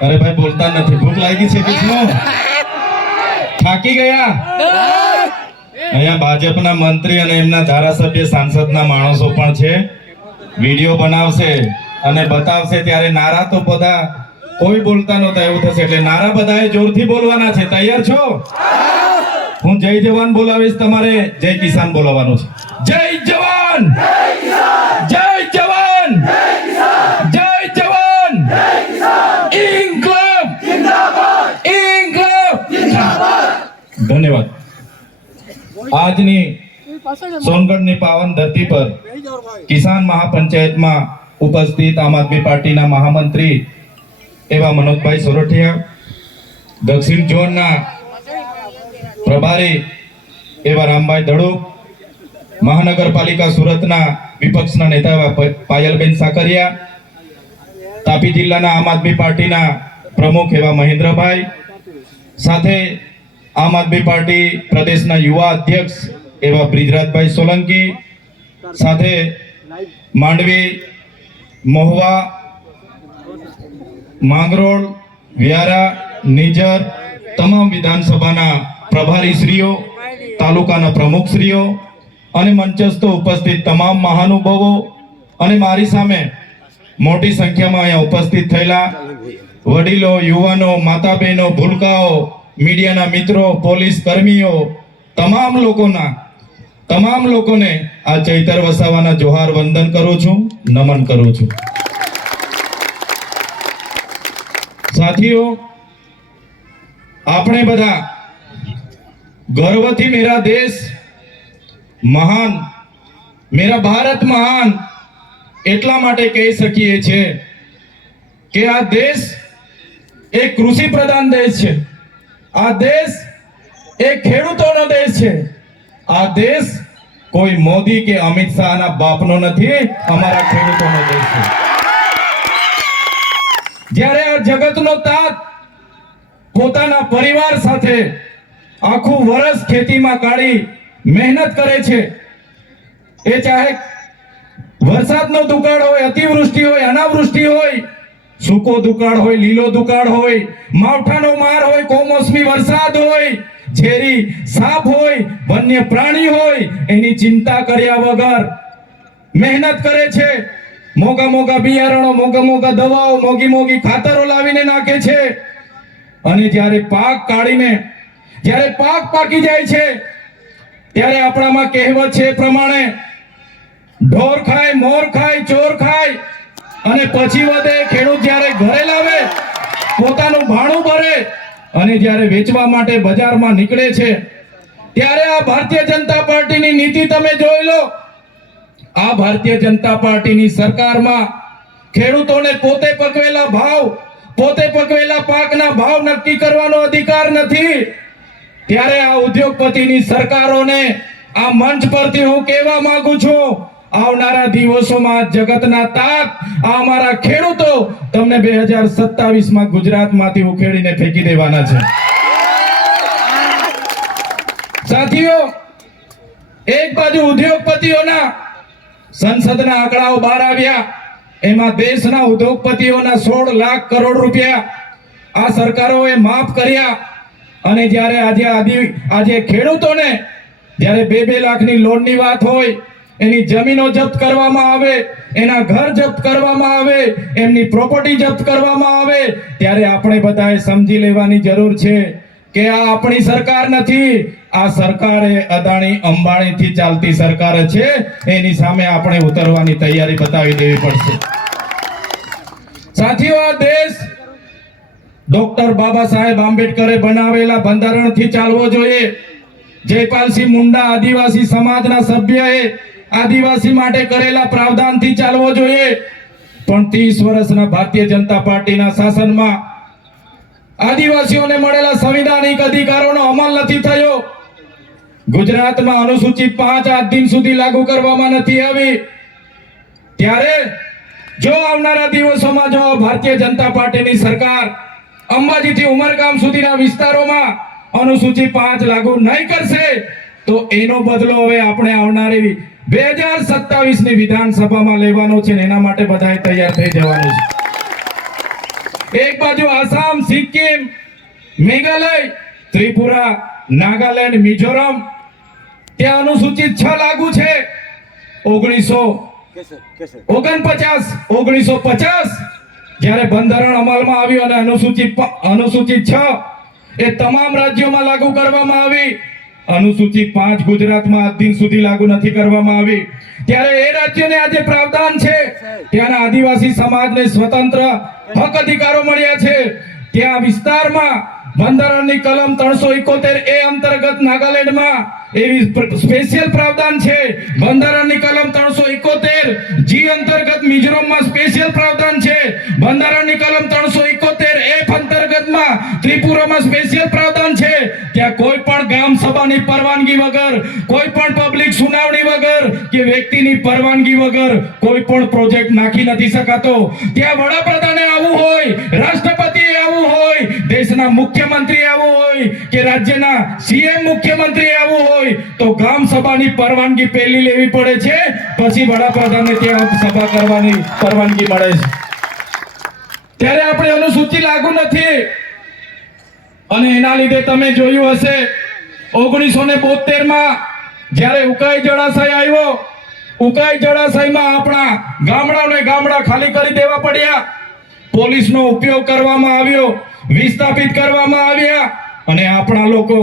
अरे भाई बोलता नहीं, भूख लागी છે किसनो? થાકી ગયા? અહીંયા ભાજપના મંત્રી અને એમના ધારાસભ્ય સાંસદના માણસો પણ છે, વિડિયો બનાવશે અને બતાવશે ત્યારે નારા તો બધા કોઈ બોલતા નહોતા એવું થશે, એટલે નારા બધાએ જોરથી બોલવાના છે. તૈયાર છો? હું જય જવાન બોલાવીશ, તમારે જય કિસાન બોલાવવાનું છે. જય જવાન, જય જવાન, જય જવાન, ઇન્કલાબ જિંદાબાદ, ઇન્કલાબ જિંદાબાદ. ધન્યવાદ. આજની સોનગઢની પાવન ધરતી પર કિસાન મહાપંચાયતમાં ઉપસ્થિત આમ આદમી પાર્ટીના મહામંત્રી એવા મનોજભાઈ સોરઠિયા, દક્ષિણ ઝોનના પ્રભારી એવા રામભાઈ ધડુક, મહાનગરપાલિકા સુરતના વિપક્ષના નેતા એવા પાયલબેન સાકરિયા, તાપી જિલ્લાના આમ આદમી પાર્ટીના પ્રમુખ એવા મહેન્દ્રભાઈ, સાથે આમ આદમી પાર્ટી પ્રદેશના યુવા અધ્યક્ષ એવા બ્રિજરાજભાઈ સોલંકી, સાથે માંડવી, મહુવા, માંગરોળ, વ્યારા, નિઝર તમામ વિધાનસભાના પ્રભારીશ્રીઓ, તાલુકાના પ્રમુખશ્રીઓ અને મંચસ્થ ઉપસ્થિત તમામ મહાનુભાવો અને મારી સામે મોટી સંખ્યામાં અહીંયા ઉપસ્થિત થયેલા વડીલો, યુવાનો, માતા બહેનો, ભૂલકાઓ, મીડિયાના મિત્રો, પોલીસ કર્મીઓ, તમામ લોકોને આ ચૈતર વસાવાના જોહાર વંદન કરું છું, નમન કરું છું. સાથીઓ, આપણે બધા ગર્વથી મેરા દેશ મહાન, મેરા ભારત મહાન એટલા માટે કહી શકીએ છીએ કે આ દેશ એક કૃષિ પ્રધાન દેશ છે, આ દેશ એક ખેડૂતોનો દેશ છે, આ દેશ કોઈ મોદી કે અમિત શાહના બાપનો નથી, અમારા ખેડૂતોનો દેશ છે. જ્યારે આ જગતનો તાત પોતાના પરિવાર સાથે આખું વર્ષ ખેતીમાં કાઢી મહેનત કરે છે, એ ચાહે વરસાદનો દુકાળ હોય, અતિવૃષ્ટિ હોય, અનાવૃષ્ટિ હોય, સૂકો દુકાળ હોય, લીલો દુકાળ હોય, માવઠાનો માર હોય, કમોસમી વરસાદ હોય, ઝેરી સાપ હોય, વન્ય પ્રાણી હોય, એની ચિંતા કર્યા વગર મહેનત કરે છે. મોગા બિયારણો, મોગા દવાઓ, મોગી ખાતરો લાવીને નાખે છે અને જ્યારે પાક કાઢીને જ્યારે પાક પાકી જાય છે ત્યારે આપણામાં કહેવત છે પ્રમાણે ઢોર ખાય, મોર ખાય, ચોર ખાય અને પછી વધે. ખેડૂત જ્યારે ઘરે લાવે, પોતાનું ભાણું ભરે અને જ્યારે વેચવા માટે બજારમાં નીકળે છે ત્યારે આ ભારતીય જનતા પાર્ટીની નીતિ તમે જોઈ લો. આ ભારતીય જનતા પાર્ટીની સરકારમાં ખેડૂતોને પોતે પકવેલા ભાવ, પોતે પકવેલા પાકના ભાવ નક્કી કરવાનો અધિકાર નથી. ત્યારે આ ઉદ્યોગપતિની સરકારોને આ મંચ પરથી હું કહેવા માંગુ છું, આવનારા દિવસોમાં જગતના તાત આ અમારા ખેડૂતો તમને 2027માં ગુજરાતમાંથી ઉખેડીને ફેંકી દેવાના છે. સાથીઓ, એક બાજુ ઉદ્યોગપતિઓના સંસદના આંકડાઓ બહાર આવ્યા, એમાં દેશના ઉદ્યોગપતિઓના 16 લાખ કરોડ રૂપિયા આ સરકારોએ માફ કર્યા અને જ્યારે આજે ખેડૂતોને જ્યારે 2 લાખની લોનની વાત હોય, એની જમીનો જપ્ત કરવામાં આવે, એના ઘર જપ્ત કરવામાં આવે, એમની પ્રોપર્ટી જપ્ત કરવામાં આવે, ત્યારે આપણે બધાએ સમજી લેવાની જરૂર છે કે આ આપણી સરકાર નથી, આ સરકાર એ અદાણી અંબાણીથી ચાલતી સરકાર છે. એની સામે આપણે ઉતરવાની તૈયારી બતાવી દેવી પડશે. સાથીઓ, આ દેશ ડોક્ટર બાબા સાહેબ આંબેડકરે બનાવેલા બંધારણથી ચાલવો જોઈએ. જયપાલસિંહ મુંડા આદિવાસી સમાજના સભ્યએ આદિવાસી માટે કરેલા પ્રાવધાનથી ચાલવો જોઈએ. પણ 30 વર્ષના ભારતીય જનતા પાર્ટીના શાસનમાં આદિવાસીઓને મળેલા સંવિધાનિક અધિકારોનો અમલ નથી થયો. ગુજરાતમાં અનુસૂચિત 5 આજ દિન સુધી લાગુ કરવામાં નથી આવી. ત્યારે જો આવનારા દિવસોમાં જો ભારતીય જનતા પાર્ટીની સરકાર અંબાજીથી ઉમરગામ સુધીના વિસ્તારોમાં અનુસૂચિત 5 લાગુ નહીં કરશે તો એનો બદલો હવે આપણે આવનારી 2027ની વિધાનસભામાં લેવાનો છે, એના માટે બધાએ તૈયાર થઈ જવાનું છે. એક બાજુ આસામ, સિક્કિમ, મેઘાલય, ત્રિપુરા, નાગાલેન્ડ, મિઝોરમ ત્યાં અનુસૂચિત 6 લાગુ છે. 1949 જ્યારે બંધારણ અમલમાં આવ્યું અને અનુસૂચિત 6 એ તમામ રાજ્યોમાં લાગુ કરવામાં આવી. અનુસૂચિત 5 ગુજરાતમાં આજ દિન સુધી લાગુ નથી કરવામાં આવી. ત્યારે એ રાજ્યોને આજે પ્રાવધાન છે, ત્યાંના આદિવાસી સમાજને સ્વતંત્ર હક અધિકારો મળ્યા છે. ત્યાં વિસ્તારમાં બંધારણની કલમ 371 એ અંતર્ગત નાગાલેન્ડમાં એવી સ્પેશિયલ પ્રાવધાન છે. બંધારણની કલમ 371 જી અંતર્ગત મિઝોરમમાં સ્પેશિયલ પ્રાવધાન છે. બંધારણની કલમ 371 એફ અંતર્ગતમાં ત્રિપુરામાં સ્પેશિયલ પ્રાવધાન છે. ત્યાં કોઈ પણ ગ્રામ સભાની પરવાનગી વગર, કોઈ પણ પબ્લિક સુનાવણી વગર કે વ્યક્તિની પરવાનગી વગર કોઈ પણ પ્રોજેક્ટ નાખી નથી શકાતો. ત્યાં વડાપ્રધાને આવવું હોય, રાષ્ટ્રપતિએ આવવું હોય, દેશના મુખ્યમંત્રી આવવું હોય કે રાજ્યના સીએમ મુખ્યમંત્રી આવવું હોય તો ગ્રામ સભાની પરવાનગી પહેલી લેવી પડે છે, પછી વડાપ્રધાનને ત્યાં સભા કરવાની પરવાનગી મળે છે. ત્યારે આપણે અનુસૂચિ લાગુ નથી અને એના લીધે તમે જોયું હશે 1972 જ્યારે ઉકાઈ જળાશય આવ્યો, ઉકાઈ જળાશયમાં આપણા ગામડા ખાલી કરી દેવા પડ્યા. પોલીસનો ઉપયોગ કરવામાં આવ્યો, વિસ્થાપિત કરવામાં આવ્યા અને આપણા લોકો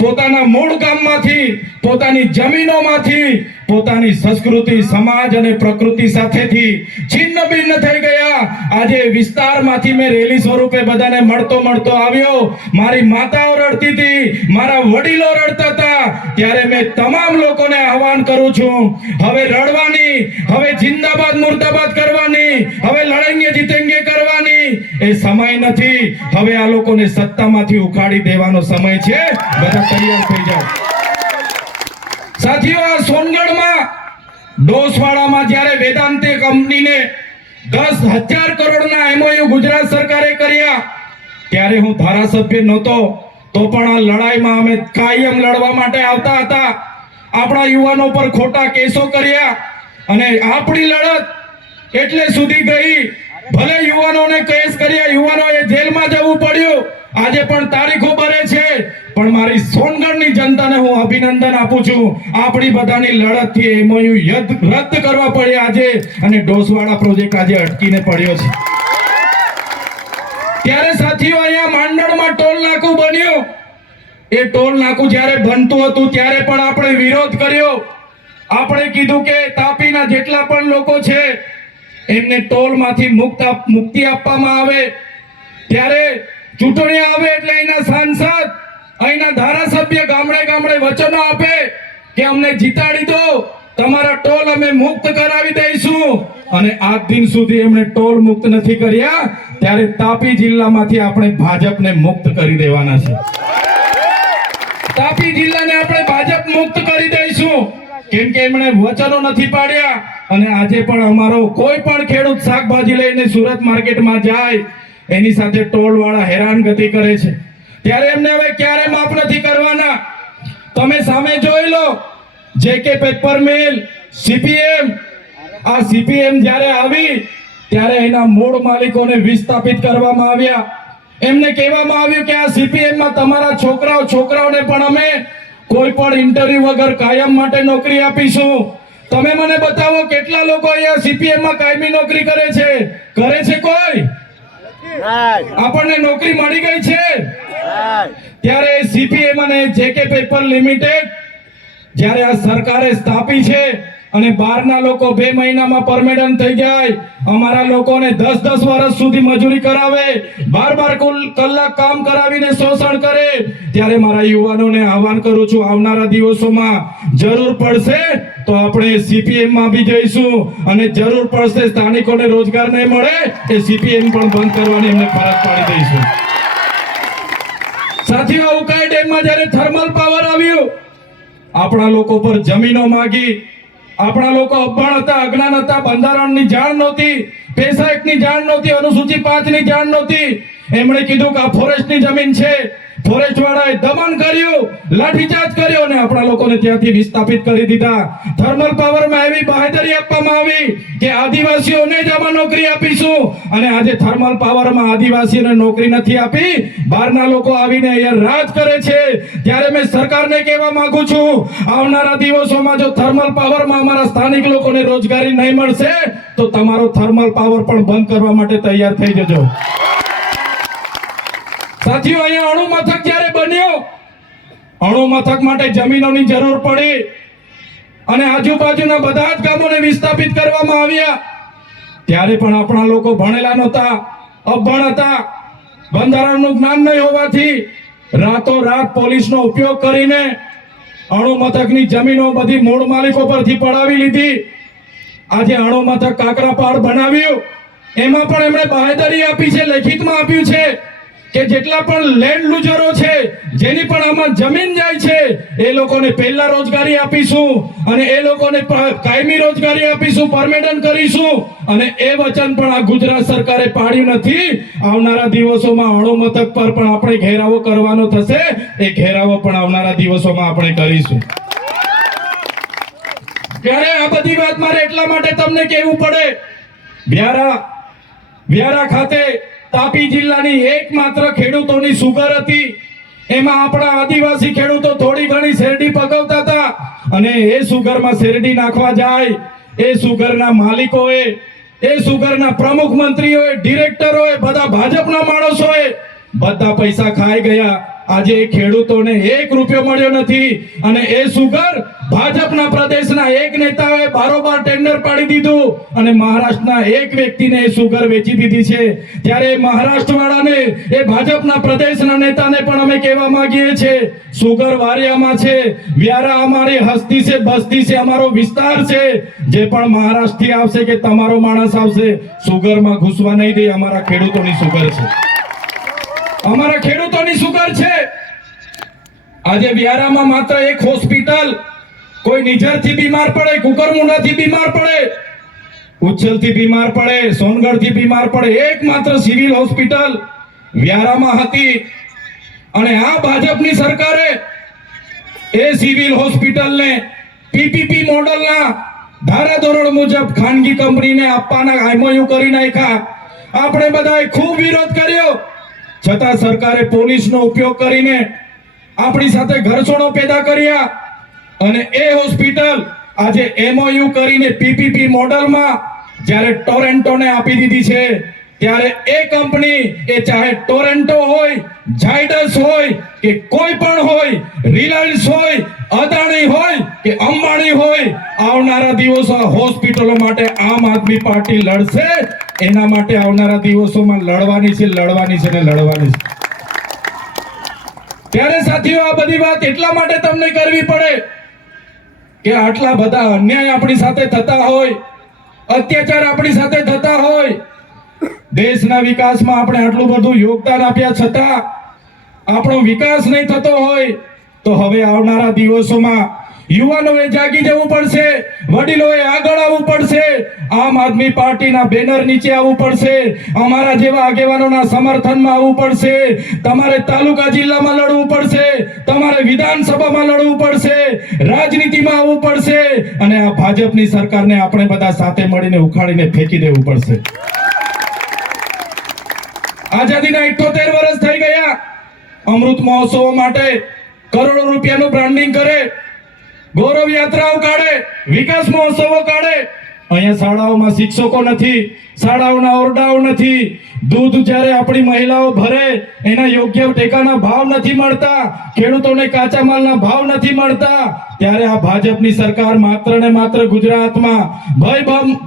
પોતાના મૂળ ગામમાંથી, પોતાની જમીનોમાંથી, પોતાની સંસ્કૃતિ, સમાજ અને પ્રકૃતિ સાથેથી છિન્ન ભિન્ન થઈ ગયા. આજે વિસ્તારમાંથી મેં રેલી સ્વરૂપે બધાને મળતો આવ્યો. મારી માતાઓ રડતી હતી, મારા વડીલો રડતા હતા. ત્યારે મેં તમામ લોકોને આહવાન કરું છું, હવે રડવાની, હવે જિંદાબાદ મુર્દાબાદ કરવાની, હવે લડેંગે જીતેંગે કરવાની એ સમય નથી. હવે આ લોકોને સત્તામાંથી ઉખાડી દેવાનો સમય છે. બધા તૈયાર થઈ જાઓ. સાથીઓ, આ સોનગઢમાં ડોસવાડામાં જ્યારે વેદાંતે કંપનીને 10,000 કરોડના MOU ગુજરાત સરકારે કર્યા ત્યારે હું ધારાસભ્ય નહોતો, તો પણ આ લડાઈમાં અમે કાયમ લડવા માટે આવતા હતા. આપણા યુવાનો પર ખોટા કેસો કર્યા અને આપણી લડત એટલે સુધી ગઈ. ભલે યુવાનોને કેસ કર્યા, યુવાનોએ જેલમાં જવું પડ્યું, આજે પણ તારીખો ભરે છે, પણ મારી સોનગઢની જનતાને હું અભિનંદન આપું છું. આપણી બધાની લડતથી MOU રદ કરવા પડ્યા આજે અને ડોસવાડા પ્રોજેક્ટ આજે અટકીને પડ્યો છે. ત્યારે સાથીઓ, અહીંયા માંડળમાં ટોલ નાકું બન્યું. એ ટોલ નાકું જ્યારે બનતું હતું ત્યારે પણ આપણે વિરોધ કર્યો. આપણે કીધું કે તાપીના જેટલા પણ લોકો છે એમને ટોલમાંથી મુક્તિ આપવામાં આવે. ત્યારે ચૂંટણી આવે એટલે અહીંના સાંસદ, અહીંના ધારાસભ્ય ગામડે વચનો આપે કે અમને જીતાડી દો, તમારા ટોલ અમે મુક્ત કરાવી દઈશું, અને આજ દિન સુધી એમણે ટોલ મુક્ત નથી કર્યા. ત્યારે તાપી જિલ્લામાંથી આપણે ભાજપને મુક્ત કરી દેવાના છે. તાપી જિલ્લાને આપણે ભાજપ મુક્ત કરી દઈશું, કેમ કે એમણે વચનો નથી પાડ્યા. અને આજે પણ અમારો કોઈ પણ ખેડૂત શાકભાજી લઈને સુરત માર્કેટમાં જાય એની સાથે ટોલ વાળા હેરાનગતિ કરે છે. ત્યારે એમને હવે ક્યારે માફ નથી કરવાના. તમે સામે જોઈ લો, JK પેપર મિલ, CPM. આ CPM જ્યારે આવી ત્યારે એના મૂળ માલિકોને વિસ્થાપિત કરવામાં આવ્યા. એમને કહેવામાં આવ્યું કે આ CPM માં તમારા છોકરાઓને પણ અમે કોઈ પણ ઇન્ટરવ્યુ વગર કાયમ માટે નોકરી આપીશું. તમે મને બતાવો કેટલા લોકો અહીંયા CPM માં કાયમી નોકરી કરે છે કોઈ? આપણને નોકરી મળી ગઈ છે? ત્યારે CPM અને JK પેપર લિમિટેડ જ્યારે આ સરકારે સ્થાપી છે અને બહારના લોકો 2 મહિનામાં પરમેનન્ટ થઈ જાય, અમારા લોકોને 10 વર્ષ સુધી મજૂરી કરાવે, 12 કલાક કામ કરાવીને શોષણ કરે, ત્યારે મારા યુવાનોને આહવાન કરું છું, આવનારા દિવસોમાં જરૂર પડશે તો આપણે CPM માં બી જઈશું અને જરૂર પડશે સ્થાનિકોને રોજગાર નહીં મળે એ CPM પણ બંધ કરવાની એમને ફરજ પાડી દઈશું. સાથીઓ, ઉકાઈ ડેમમાં જ્યારે થર્મલ પાવર આવ્યું, આપણા લોકો પર જમીનો માંગી. આપણા લોકો અભણ હતા, અજ્ઞાન હતા, બંધારણની જાણ નહોતી, પેસા એક્ટની જાણ નહોતી, અનુસૂચિ 5 ની જાણ નહોતી. એમણે કીધું કે આ ફોરેસ્ટની જમીન છે, ફોરેસ્ટ વાળાએ દમન કર્યું, લાઠીચાર્જ કર્યો અને આપણા લોકોને ત્યાંથી વિસ્થાપિત કરી દીધા. થર્મલ પાવરમાં એવી બાહેધરી આપવામાં આવી કે આદિવાસીઓને જ આમાં નોકરી આપીશું, અને આજે થર્મલ પાવરમાં આદિવાસીઓને નોકરી નથી આપી, બહારના લોકો આવીને અહીંયા રાજ કરે છે. ત્યારે મેં સરકારને કહેવા માંગુ છું, આવનારા દિવસોમાં જો થર્મલ પાવરમાં અમારા સ્થાનિક લોકોને રોજગારી નહીં મળશે તો તમારો થર્મલ પાવર પણ બંધ કરવા માટે તૈયાર થઈ જજો. સાથીઓ, અહીંયા અણુ મથક જ્યારે બન્યો, અણુ મથક માટે જમીનોની જરૂર પડી અને આજુબાજુના બધા જ ગામોને વિસ્થાપિત કરવામાં આવ્યા. ત્યારે પણ આપણા લોકો ભણેલા નહોતા, અભણ હતા, બંધારણનું જ્ઞાન નહીં હોવાથી રાતોરાત પોલીસનો ઉપયોગ કરીને અણુ મથકની જમીનો બધી મૂળ માલિકો પરથી પડાવી લીધી. આજે અણુ મથક કાકરાપાડ બનાવ્યું, એમાં પણ એમણે બાહેધરી આપી છે, લેખિતમાં આપ્યું છે કે જેટલા પણ લેન્ડ લૂઝરો છે, જેની પણ આમાં જમીન જાય છે, એ લોકોને પહેલા રોજગારી આપીશું અને એ લોકોને કાયમી રોજગારી આપીશું, પરમેનન્ટ કરીશું. અને એ વચન પણ આ ગુજરાત સરકારે પાડ્યું નથી. આવનારા દિવસોમાં અણુ મથક પર પણ આપણે ઘેરાવો કરવાનો થશે, એ ઘેરાવો પણ આવનારા દિવસોમાં આપણે કરીશું. ત્યારે આ બધી વાત મારે એટલા માટે તમને કહેવું પડે, વ્યારા ખાતે તાપી જિલ્લાની એકમાત્ર ખેડૂતોની સુગર હતી. એમાં આપણા આદિવાસી ખેડૂતો થોડી ઘણી શેરડી પકવતા હતા, અને એ સુગરમાં શેરડી નાખવા જાય, એ સુગરના માલિકોએ, એ સુગરના પ્રમુખ મંત્રીઓએ, ડિરેક્ટરોએ, બધા ભાજપના માણસોએ બધા પૈસા ખાઈ ગયા. આજે ખેડૂતોને 1 રૂપિયો મળ્યો નથી, અને એ સુગર ભાજપના પ્રદેશના એક નેતાએ બારોબાર ટેન્ડર પાડી દીધું અને મહારાષ્ટ્રના એક વ્યક્તિને એ સુગર વેચી દીધી છે. ત્યારે મહારાષ્ટ્ર વાળાને, એ ભાજપના પ્રદેશના નેતાને પણ અમે કહેવા માંગીએ છીએ, સુગર વારિયામાં છે, વ્યારા અમારી હસ્તી છે, બસ્તી છે, અમારો વિસ્તાર છે. જે પણ મહારાષ્ટ્રથી આવશે કે તમારો માણસ આવશે, સુગરમાં ઘૂસવા નહીં દે. અમારા ખેડૂતોની સુગર છે, અમારા ખેડૂતોની સુગર છે. આજે વ્યારામાં માત્ર એક હોસ્પિટલ, કોઈ નિઝરથી બીમાર પડે, કુકરમુંડાથી બીમાર પડે, ઉચ્છલથી બીમાર પડે, સોનગઢથી બીમાર પડે, એકમાત્ર સિવિલ હોસ્પિટલ વ્યારામાં હતી. અને આ ભાજપની સરકારે એ સિવિલ હોસ્પિટલને પીપીપી મોડલના ધારાધોરણ મુજબ ખાનગી કંપનીને આપવાના એમઓયુ કરી નાખ્યા. આપણે બધાએ ખૂબ વિરોધ કર્યો, છતાં સરકારે પોલીસનો ઉપયોગ કરીને આપણી સાથે ઘર્ષણો પેદા કર્યા અને એ હોસ્પિટલ આજે એમઓયુ કરીને પીપીપી મોડલમાં જ્યારે ટોરેન્ટોને આપી દીધી છે. ત્યારે એ કંપની, એ ચાહે ટોરેન્ટો હોય, ઝાયડસ હોય કે કોઈ પણ હોય, રિલાયન્સ હોય, અદાણી હોય કે અંબાણી હોય, આવનારા દિવસો હોસ્પિટલો માટે આમ આદમી પાર્ટી લડશે. એના માટે આવનારા દિવસોમાં લડવાની છે, લડવાની છે ને લડવાની છે. ત્યારે સાથીઓ, આ બધી વાત એટલા માટે તમને કરવી પડે કે આટલા બધા અન્યાય આપણી સાથે થતા હોય, અત્યાચાર આપણી સાથે થતા હોય, દેશના વિકાસમાં આપણે આટલું બધું યોગદાન આપ્યા છતાં આપણો વિકાસ નહીં થતો હોય, તો હવે આવનારા દિવસોમાં યુવાનોએ જાગી જવું પડશે, વડીલોએ આગળ આવવું પડશે, આમ આદમી પાર્ટીના બેનર નીચે આવવું પડશે, અમારા જેવા આગેવાનોના સમર્થનમાં આવવું પડશે. તમારે તાલુકા જિલ્લામાં લડવું પડશે, તમારે વિધાનસભામાં લડવું પડશે, રાજનીતિમાં આવવું પડશે, અને આ ભાજપની સરકારને આપણે બધા સાથે મળીને ઉખાડીને ફેંકી દેવું પડશે. આઝાદીના 78 વર્ષ થઈ ગયા. અમૃત મહોત્સવ માટે કરોડો રૂપિયાનું બ્રાન્ડિંગ કરે, ગૌરવ યાત્રાઓ કાઢે, વિકાસ મહોત્સવો કાઢે. અહીંયા શાળાઓમાં શિક્ષકો નથી, શાળાઓના ઓરડાઓ નથી, દૂધ જ્યારે આપણી મહિલાઓ ભરે એના યોગ્ય ટેકાના ભાવ નથી મળતા, ખેડૂતોને કાચા માલના ભાવ નથી મળતા. ત્યારે આ ભાજપની સરકાર માત્ર ને માત્ર ગુજરાતમાં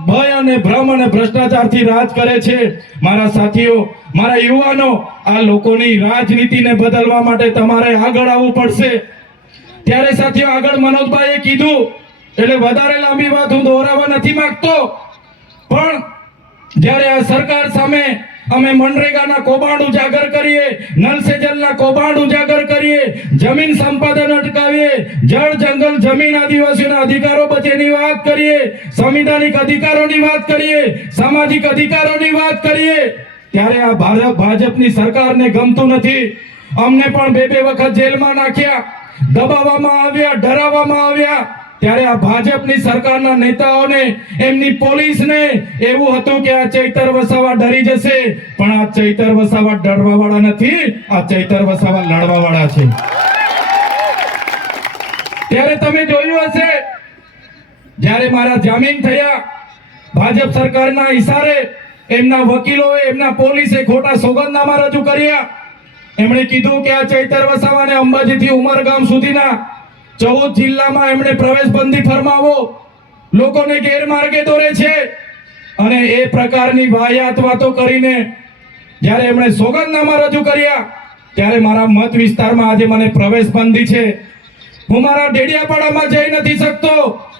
ભય અને ભ્રમ અને ભ્રષ્ટાચારથી રાજ કરે છે. મારા સાથીઓ, મારા યુવાનો, આ લોકોની રાજનીતિને બદલવા માટે તમારે આગળ આવવું પડશે. ત્યારે સાથીઓ, આગળ મનોજભાઈએ કીધું એટલે વધારે લાંબી વાત હું દોહરાવવા નથી માંગતો, પણ જ્યારે આ સરકાર સામે અમે મનરેગાના કૌભાંડ ઉજાગર કરીએ, નલ સે જલના કૌભાંડ ઉજાગર કરીએ, જમીન સંપાદન અટકાવીએ, જળ જંગલ જમીન આદિવાસીઓના અધિકારો બચેની વાત કરીએ, સંવિધાનિક અધિકારોની વાત કરીએ, સામાજિક અધિકારોની વાત કરીએ, ત્યારે આ ભાજપની સરકારને ગમતું નથી. અમને પણ બે વખત જેલમાં નાખ્યા, દબાવવામાં આવ્યા, ડરાવવામાં આવ્યા. ત્યારે આ ભાજપની સરકારના નેતાઓને, એમની પોલીસને એવું હતું કે આ ચૈતર વસાવા ડરી જશે, પણ આ ચૈતર વસાવા ડરવા વાળા નથી, આ ચૈતર વસાવા લડવા વાળા છે. ત્યારે તમે જોયું હશે, જ્યારે મારા જામીન થયા, ભાજપ સરકારના ઈશારે એમના વકીલોએ, એમના પોલીસે ખોટા સોગંદનામા રજૂ કર્યા. એમણે કીધું કે આ ચૈતર વસાવાને અંબાજીથી ઉમરગામ સુધીના 14 જિલ્લામાં એમણે પ્રવેશબંધી ફરમાવો, લોકોને ગેરમાર્ગે દોરે છે. અને એ પ્રકારની વાહિયાત વાતો કરીને જ્યારે એમણે સોગંદનામા રજૂ કર્યા, ત્યારે મારા મત વિસ્તારમાં આજે મને પ્રવેશબંધી છે. હું મારા ડેડિયાપાડામાં જઈ નથી શકતો.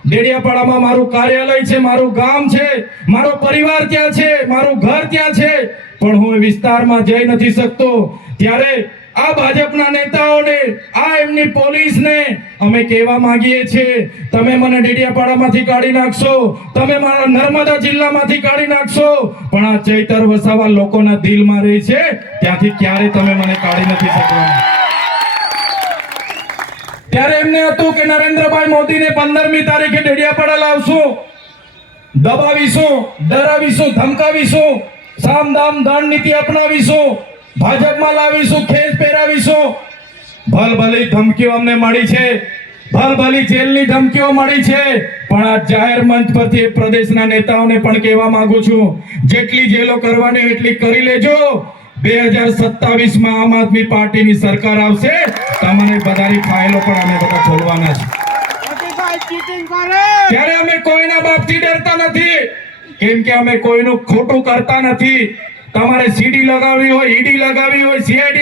ડેડિયાપાડામાં મારું કાર્યાલય છે, મારું ગામ છે, મારો પરિવાર ત્યાં છે, મારું ઘર ત્યાં છે, પણ હું એ વિસ્તારમાં જઈ નથી શકતો. ત્યારે આ ભાજપના નેતાઓને, આ એમની પોલીસને અમે કહેવા માંગીએ છીએ, તમે મને ડેડિયાપાડામાંથી કાઢી નાખશો, તમે મારા નર્મદા જિલ્લામાંથી કાઢી નાખશો, પણ આ ચૈતર વસાવા લોકોના દિલમાં રહી છે, ત્યાંથી ક્યારે તમે મને કાઢી નથી શકવાના. ત્યારે એમને હતું કે નરેન્દ્રભાઈ મોદીને 15મી તારીખે ડેડિયાપાડા લાવશું, દબાવીશું, ડરાવીશું, ધમકાવીશું, સામ દામ દંડ નીતિ અપનાવીશું, ભાજપમાં લાવીશું, ખેસ પહેરાવીશું. ભલભલી ધમકીઓ અમને મળી છે, ભલભલી જેલની ધમકીઓ મળી છે, પણ આ જાહેર મંચ પરથી પ્રદેશના નેતાઓને પણ કહેવા માંગુ છું, જેટલી જેલો કરવાની એટલી કરી લેજો. 2027માં આમ આદમી પાર્ટીની સરકાર આવશે, તમારી બધાની ફાઇલો પણ અમે બધા ખોલવાના છે. ત્યારે અમે કોઈના બાપથી ડરતા નથી, કેમ કે અમે કોઈનું ખોટું કરતા નથી. તમારે સીડી લગાવવી હોય, ઈડી લગાવવી હોય, સીઆઈડી